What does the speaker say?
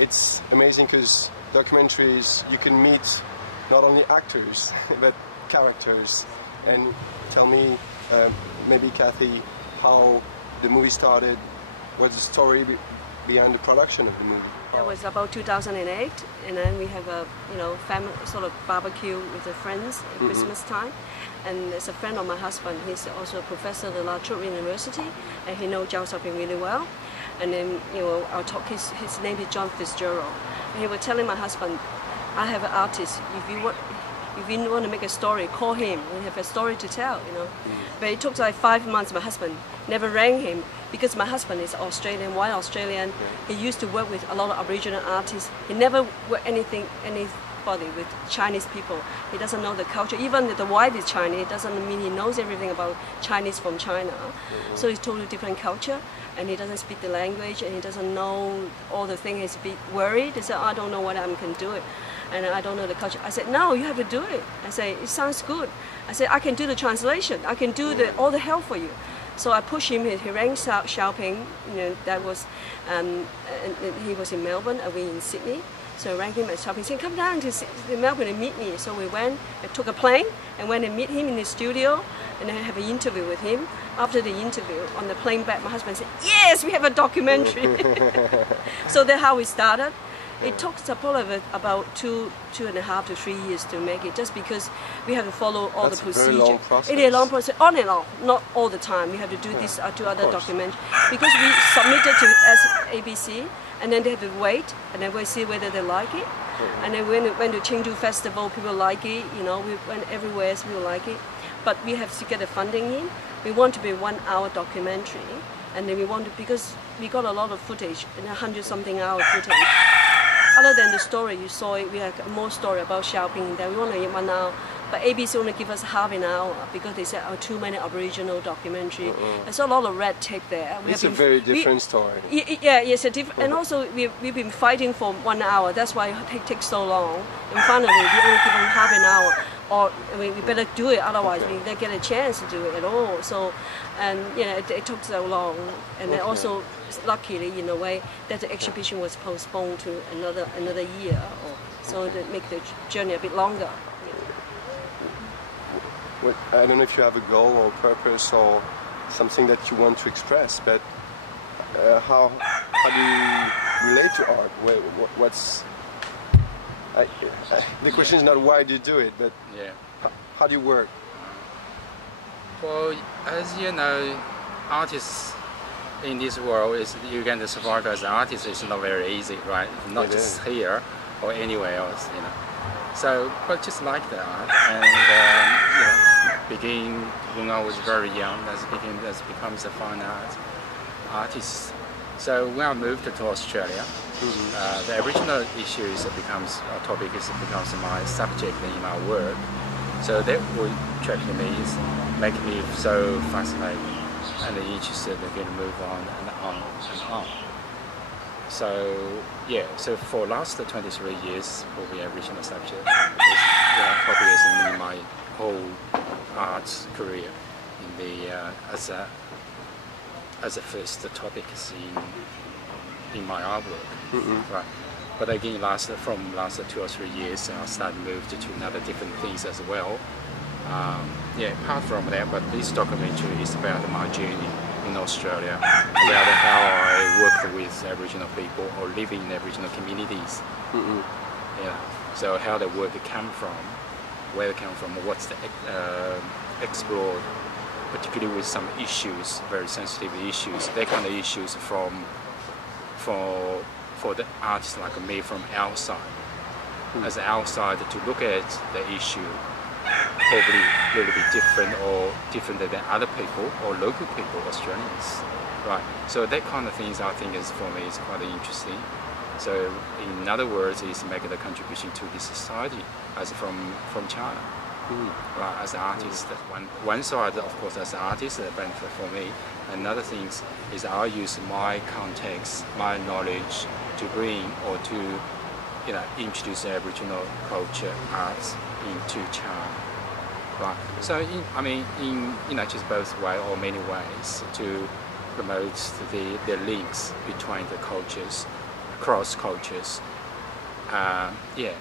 it's amazing because documentaries, you can meet not only actors, but characters. And tell me, maybe Kathy, how the movie started, what's the story behind the production of the movie? That was about 2008, and then we have a family sort of barbecue with the friends at Christmas time. And there's a friend of my husband. He's also a professor at the La Trobe University, and he knows Zhao Xiaoping really well. And then I'll talk. His name is John Fitzgerald. And he was telling my husband, I have an artist. If you want to make a story, call him. We have a story to tell, But it took like 5 months. My husband never rang him because my husband is Australian, white Australian. He used to work with a lot of Aboriginal artists. He never worked anybody with Chinese people. He doesn't know the culture. Even if the wife is Chinese, it doesn't mean he knows everything about Chinese from China. So it's totally different culture, and he doesn't speak the language, and he doesn't know all the things. He's a bit worried. He said, I don't know whether I can do it, and I don't know the culture. I said, no, you have to do it. I said, it sounds good. I said, I can do the translation. I can do all the help for you. So I pushed him. He rang Xiaoping. That was, he was in Melbourne, we in Sydney. So I rang him at Xiaoping, saying, come down to Melbourne and meet me. So we went, I took a plane and went and meet him in his studio, and then I have an interview with him. After the interview, on the plane back, my husband said, yes, we have a documentary. So that's how we started. It took probably about 2.5 to 3 years to make it, just because we have to follow all the procedure. Very long process. It is a long process, on and off, not all the time. We have to do this to other documentaries. Because we submitted to ABC, and then they have to wait, and then we see whether they like it. And then when we went to Chengdu Festival, people like it. We went everywhere, so people like it. But we have to get the funding in. We want to be 1 hour documentary, and then we want to, because we got a lot of footage, 100-something hour footage. Other than the story you saw, we have more story about Xiaoping that we want to get 1 hour. But ABC only give us half an hour because they said, too many Aboriginal documentary. There's a lot of red tape there. It's a very different story. Yeah, it's a different. And also we've been fighting for 1 hour. That's why it takes so long. And finally, we only give them half an hour. Or we better do it, otherwise we don't get a chance to do it at all. So, and it took so long. And then also, luckily in a way, that the exhibition was postponed to another year, so to make the journey a bit longer. I don't know if you have a goal or purpose or something that you want to express, but how do you relate to art? The question is not why do you do it, but how do you work? Well, as you know, artists in this world, you can survive as an artist is not very easy, right? Not just here or anywhere else, So, but just like the art, and begin when I was very young, that becomes a fine artist. So when I moved to Australia, the Aboriginal issues becomes my subject in my work. So that would attract me, make me so fascinated and interested again to move on and on and on. So so for last 23 years for the Aboriginal subject, probably in my whole arts career, in the as a first topic in my artwork, right? But again, from last 2 or 3 years, I started to move to another different things as well. Apart from that, but this documentary is about my journey in Australia, about how I worked with Aboriginal people or living in Aboriginal communities. So how the work came from, where it came from, what's the explored, particularly with some issues, very sensitive issues, that kind of issues for the artists like me from outside, as an outsider to look at the issue, probably a little bit different than other people or local people, Australians, right? So that kind of things I think is for me is quite interesting. So in other words, is make the contribution to the society as from China. Right, as an artist, that's one side, of course, as an artist, the benefit for me. Another thing is I use my context, my knowledge to bring or to introduce Aboriginal culture, arts into China. Right. So in just both ways or many ways to promote the links between the cultures cross cultures. Yeah.